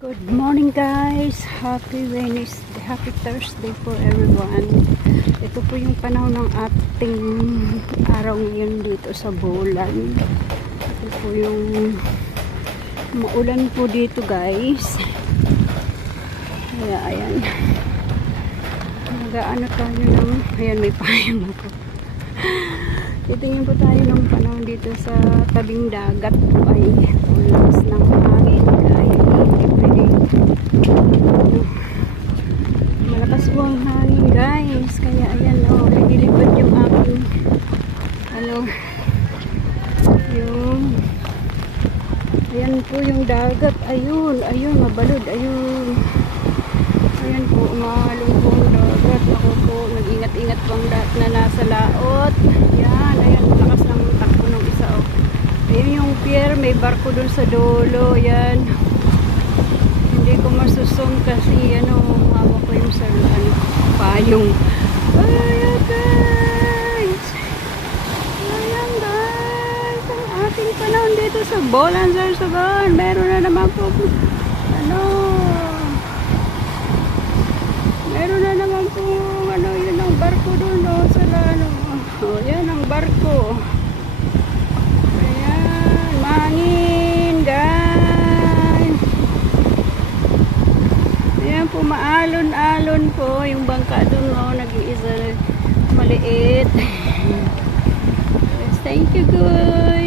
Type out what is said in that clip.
Good morning guys! Happy Wednesday, happy Thursday for everyone. Ito po yung panahon ng ating araw ngayon dito sa Bolan. Ito po yung maulan po dito guys. Kaya ayan. Nagaano tayo ng, ayan may payong ako. Titingin po tayo ng panahon dito sa tabing dagat po ay ulas ng hangin. Kaya malakas po ang hangin guys, kaya ayan o, nililipad yung aking yung ayan po yung dagat, ayun mabalod, ayun po, umahalong po ang dagat. Ako po, nag-ingat-ingat po ang dagat na nasa laot. Ayan, malakas ng takbo ng isa o. Ayun yung pier, may barko dun sa dulo, ayan. Hindi ko masusum kasi hawak ko yung payong. Ayan guys, ang ating panahon dito sa Bolan, Sorsogon. Meron na naman po meron na naman po yun ang barko dun sa yan ang barko. Ayan, mangin guys. Ayan po, maalon-alon po yung bangka dun nag-iisa maliit. Yes, thank you good.